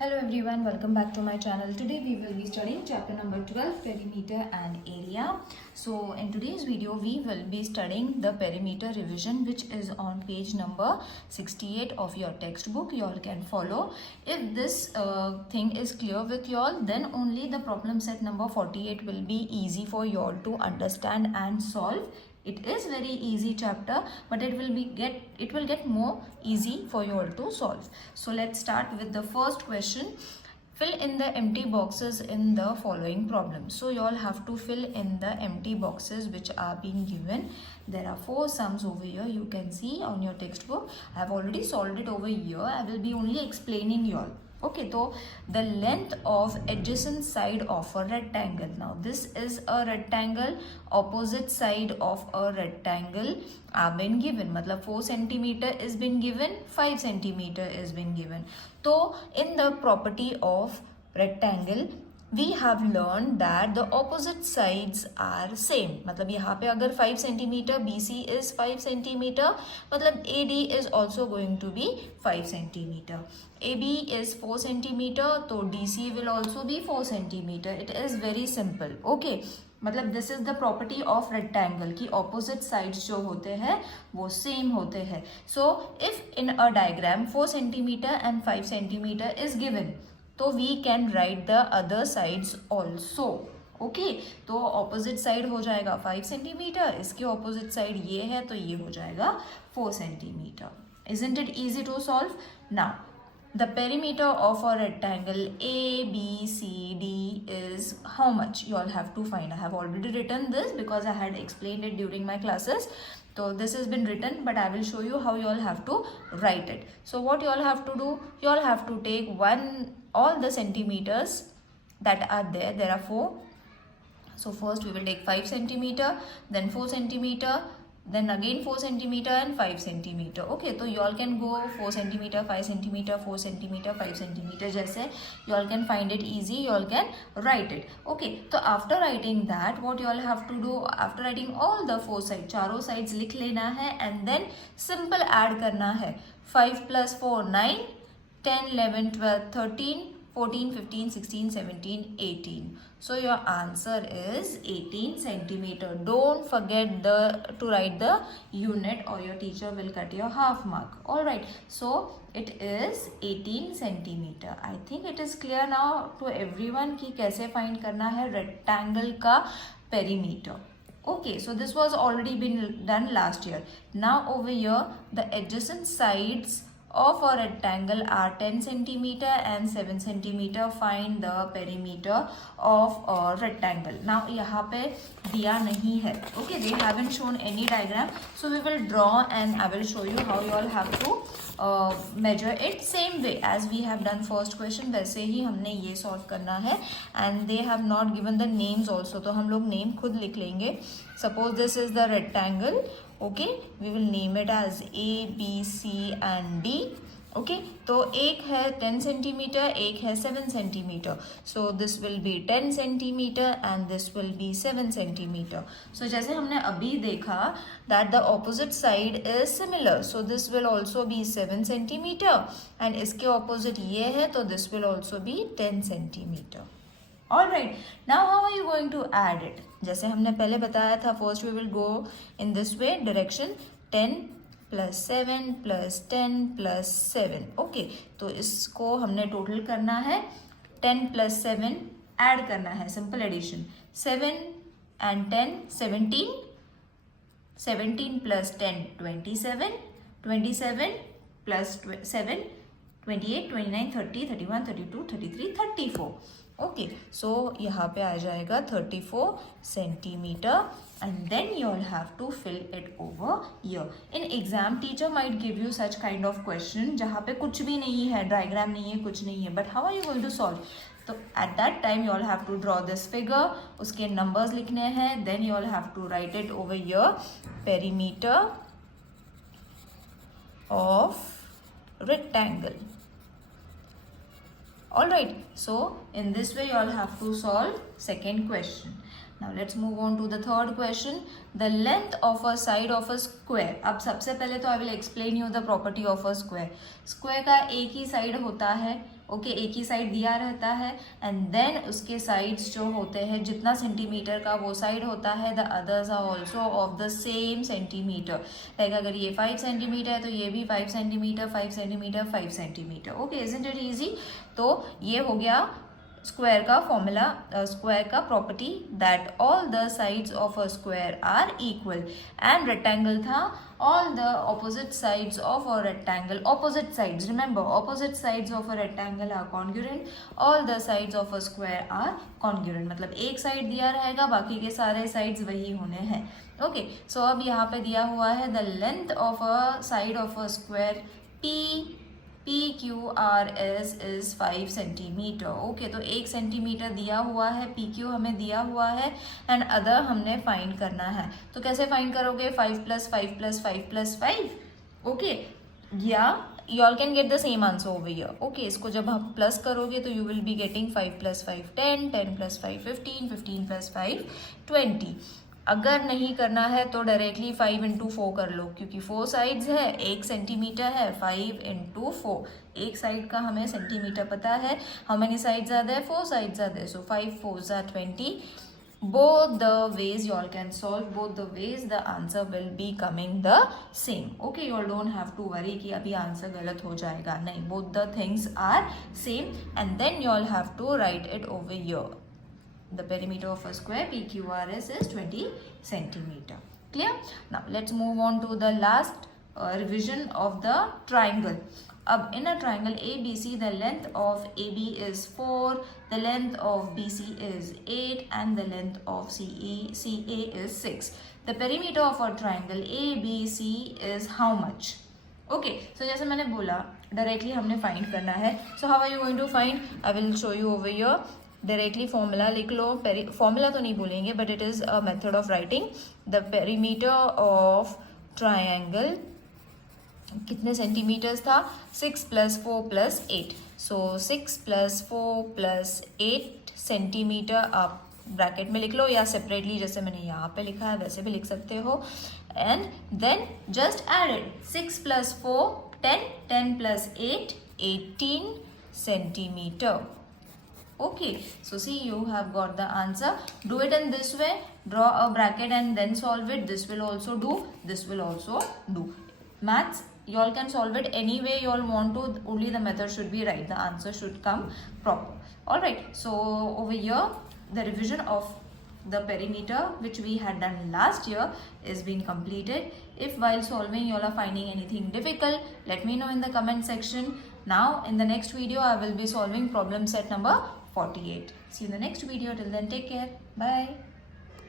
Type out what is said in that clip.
Hello everyone, welcome back to my channel. Today we will be studying chapter number 12, perimeter and area. So in today's video we will be studying the perimeter revision, which is on page number 68 of your textbook. You all can follow. If this thing is clear with you all, then only the problem set number 48 will be easy for you all to understand and solve. It is very easy chapter, but it will get more easy for you all to solve. So let's start with the first question. Fill in the empty boxes in the following problem. So you all have to fill in the empty boxes which are being given. There are 4 sums over here. You can see on your textbook. I have already solved it over here. I will be only explaining you all. Okay, so the length of adjacent side of a rectangle. Now this is a rectangle, opposite side of a rectangle are been given. मतलब 4 centimeter is been given, 5 centimeter is been given. So in the property of rectangle, we have learned that the opposite sides are same. मतलब यहाँ पे अगर 5 centimeter, BC is 5 centimeter, मतलब AD is also going to be 5 centimeter. AB is 4 centimeter, तो DC will also be 4 centimeter. It is very simple. Okay. मतलब this is the property of rectangle की opposite sides जो होते हैं वो same होते हैं. So if in a diagram 4 centimeter and 5 centimeter is given, तो we can write the other sides also. Okay, तो ऑपोजिट साइड हो जाएगा 5 centimeter, इसके ऑपोजिट साइड ये है तो ये हो जाएगा 4 centimeter. Isn't it easy to solve? Now the perimeter of a rectangle ABCD is how much? You all have to find. I have already written this because I had explained it during my classes. So this has been written, but I will show you how you all have to write it. So what you all have to do? You all have to take all the centimeters that are there. There are 4. So first we will take 5 centimeter, then 4 centimeter, then again 4 centimeter and 5 centimeter. Okay, so you all can go 4 centimeter, 5 centimeter, 4 centimeter, 5 centimeter. जैसे you all can find it easy, you all can write it. Okay, so after writing that, what you all have to do, after writing all the 4 sides, चारों sides लिख लेना है and then simple add करना है. 5 plus 4 9, 10 11 12 13 14 15 16 17 18. So your answer is 18 centimeter. Don't forget to write the unit or your teacher will cut your half mark. Alright, so it is 18 centimeter. I think it is clear now to everyone कि कैसे find करना है rectangle का perimeter. Okay, so this was already been done last year. Now over here the adjacent sides of a rectangle are 10 centimeter and 7 centimeter. Find the perimeter of a rectangle. Now यहाँ पे दिया नहीं है. Okay, they haven't shown any diagram, so we will draw and I will show you how you all have to measure it. Same way as we have done first question, वैसे ही हमने ये solve करना है. And they have not given the names also, तो हम लोग name खुद लिख लेंगे. Suppose this is the rectangle. Okay, we will name it as A, B, C and D. Okay, तो एक है 10 centimeter, एक है 7 centimeter. So this will be 10 centimeter and this will be 7 centimeter. So जैसे हमने अभी देखा that the opposite side is similar. So this will also be 7 centimeter and इसके opposite ये है तो this will also be 10 centimeter. Alright, now how are you going to add it? जैसे हमने पहले बताया था, first we will go in this way direction 10 plus 7 plus 10 plus 7. Okay, तो इसको हमने टोटल करना है. 10 plus 7 ऐड करना है, simple addition. 7 and 10 17, 17 plus 10 27, 27 plus 7 28, 29, 30, 31, 32, 33, 34. Okay, सो यहाँ पे आ जाएगा 34 centimeter and then you all have to fill it over here. In exam teacher might give you such kind of question जहाँ पे कुछ भी नहीं है, diagram नहीं है, कुछ नहीं है, but how are you going to solve? तो at that time you all have to draw this figure, उसके numbers लिखने हैं, then you all have to write it over here. Perimeter of rectangle. Alright, so in this way you all have to solve second question. Now let's move on to the third question. The length of a side of a square. अब सबसे पहले तो I will explain you the property of a square. Square का एक ही side होता है, okay एक ही side दिया रहता है, एंड देन उसके साइड्स जो होते हैं जितना सेंटीमीटर का वो साइड होता है, the others are also of the same centimetre. Like अगर ये 5 सेंटीमीटर है तो ये भी 5 centimetre 5 centimetre 5 centimetre. Okay, isn't it easy? तो ये हो गया स्क्वायर का फॉर्मूला, स्क्वायर का property, that all the sides of a square are equal. And rectangle था all the opposite sides of a rectangle, opposite sides, remember opposite sides of a rectangle are congruent, all the sides of a square are congruent. मतलब एक side दिया रहेगा, बाकी के सारे sides वही होने हैं. ओके, सो अब यहाँ पे दिया हुआ है the length of a side of a square PQRS is 5 centimetre. Okay, तो 1 सेंटीमीटर दिया हुआ है, PQ हमें दिया हुआ है, एंड अदर हमने फाइंड करना है. तो कैसे फाइंड करोगे? 5 + 5 + 5 + 5. ओके, या you all can get the same answer over here. Okay, इसको जब आप प्लस करोगे तो you will be getting 5 + 5 10, 10 + 5 15, 15 + 5 20. अगर नहीं करना है तो डायरेक्टली 5 × 4 कर लो, क्योंकि 4 साइड्स है, 1 सेंटीमीटर है. 5 × 4, एक साइड का हमें सेंटीमीटर पता है. How many sides are there? 4 sides are there. So 5 × 4 = 20. Both the ways you all can solve, both the ways the answer will be coming the same. Okay, you all don't have to worry कि अभी answer गलत हो जाएगा. नहीं, both the things are same, and then you all have to write it over here. The perimeter of a square PQRS is 20 centimeter. Clear? Now let's move on to the last revision of the triangle. अब in a triangle ABC, the length of AB is 4, the length of BC is 8, and the length of CA is 6. The perimeter of a triangle ABC is how much? Okay, so जैसे मैंने बोला directly हमने find करना है. So how are you going to find? I will show you over here. Directly formula लिख लो. Formula तो नहीं बोलेंगे, but it is a method of writing. The perimeter of triangle कितने सेंटीमीटर्स था? 6 + 4 + 8. सो 6 + 4 + 8 सेंटीमीटर आप ब्रैकेट में लिख लो, या सेपरेटली जैसे मैंने यहाँ पे लिखा है वैसे भी लिख सकते हो. And then just add it. 6 + 4 10, 10 + 8 18 centimeter. Okay, so see, you have got the answer. Do it in this way. Draw a bracket and then solve it. This will also do. This will also do. Maths, you all can solve it any way you all want to. Only the method should be right. The answer should come proper. All right. So over here, the revision of the perimeter which we had done last year is being completed. If while solving you all are finding anything difficult, let me know in the comment section. Now in the next video I will be solving problem set number 48. See you in the next video. Till then, take care. Bye.